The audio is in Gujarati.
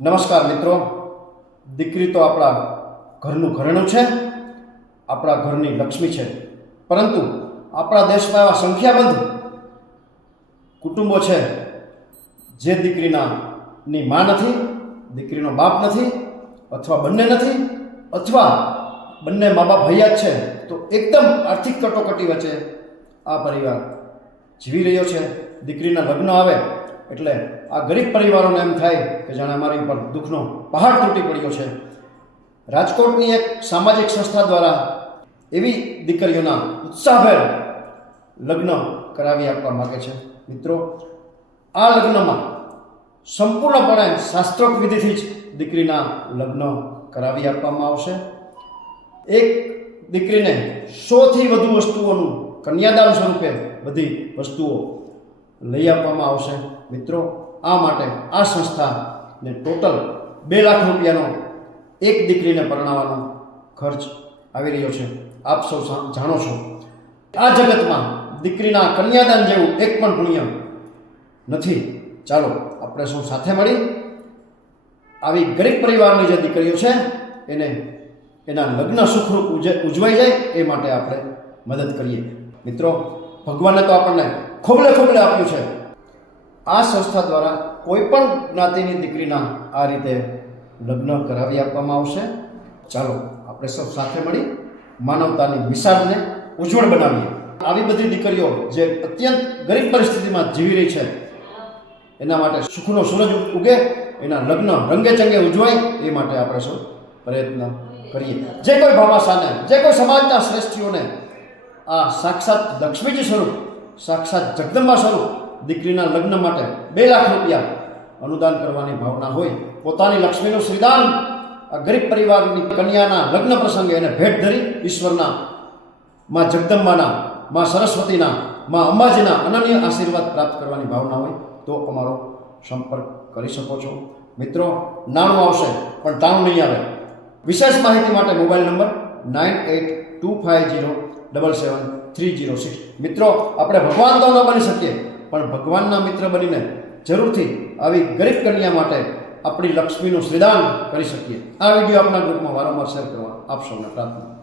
નમસ્કાર મિત્રો, દીકરી તો આપણા ઘરનું ઘરેણું છે, આપણા ઘરની લક્ષ્મી છે. પરંતુ આપણા દેશમાં એવા સંખ્યાબંધ કુટુંબો છે જે દીકરીની માં નથી, દીકરીનો બાપ નથી, અથવા બંને નથી, અથવા બંને મા બાપ હયાત છે. તો એકદમ આર્થિક કટોકટી વચ્ચે આ પરિવાર જીવી રહ્યો છે. દીકરીના લગ્ન આવે એટલે આ ગરીબ પરિવારોને એમ થાય કે જાણે અમારી ઉપર દુઃખનો પહાડ તૂટી પડ્યો છે. રાજકોટની એક સામાજિક સંસ્થા દ્વારા એવી દીકરીઓના ઉત્સાહભેર લગ્ન કરાવી આપવા માગે છે. મિત્રો, આ લગ્નમાં સંપૂર્ણપણે શાસ્ત્રોક્ત વિધિથી જ દીકરીના લગ્ન કરાવી આપવામાં આવશે. એક દીકરીને 100થી વધુ વસ્તુઓનું કન્યાદાન સ્વરૂપે બધી વસ્તુઓ લઈ આપવામાં આવશે. મિત્રો, આ માટે આ સંસ્થાને ટોટલ 2 લાખ રૂપિયાનો એક દીકરીને પરણાવવાનો ખર્ચ આવી રહ્યો છે. આપ સૌ જાણો છો, આ જગતમાં દીકરીના કન્યાદાન જેવું એક પણ પુણ્ય નથી. ચાલો આપણે સૌ સાથે મળી આવી ગરીબ પરિવારની જે દીકરીઓ છે એના લગ્ન સુખરૂપ ઉજવાઈ જાય એ માટે આપણે મદદ કરીએ. મિત્રો, ભગવાને તો આપણને ખોબલે ખોબલે આપ્યું છે. આ સંસ્થા દ્વારા કોઈ પણ જ્ઞાતિની દીકરીના આ રીતે લગ્ન કરાવી આપવામાં આવશે. ચાલો આપણે સૌ સાથે મળી માનવતાની મિસાલને ઉજ્જવળ બનાવીએ. આવી બધી દીકરીઓ જે અત્યંત ગરીબ પરિસ્થિતિમાં જીવી રહી છે એના માટે સુખનો સૂરજ ઉગે, એના લગ્ન રંગે ચંગે ઉજવાય એ માટે આપણે સૌ પ્રયત્ન કરીએ. જે કોઈ ભામાશાને, જે કોઈ સમાજના શ્રેષ્ઠીઓને આ સાક્ષાત લક્ષ્મીજી સ્વરૂપ, સાક્ષાત જગદંબા સ્વરૂપ દીકરીના લગ્ન માટે 2 લાખ રૂપિયા અનુદાન કરવાની ભાવના હોય, પોતાની લક્ષ્મીનું શ્રીદાન આ ગરીબ પરિવારની કન્યાના લગ્ન પ્રસંગે એને ભેટ ધરી ઈશ્વરના, માં જગદંબાના, માં સરસ્વતીના, માં અંબાજીના અનન્ય આશીર્વાદ પ્રાપ્ત કરવાની ભાવના હોય તો અમારો સંપર્ક કરી શકો છો. મિત્રો, નાણું આવશે પણ ટાણું નહીં આવે. વિશેષ માહિતી માટે મોબાઈલ નંબર 9825077306. મિત્રો, આપણે ભગવાન તો ન બની શકીએ પણ ભગવાનના મિત્ર બનીને જરૂરથી આવી ગરીબ કન્યા માટે આપણી લક્ષ્મીનું શ્રીદાન કરી શકીએ. આ વિડીયો આપના ગ્રુપમાં વારંવાર શેર કરવા આપ સૌને પ્રાર્થના.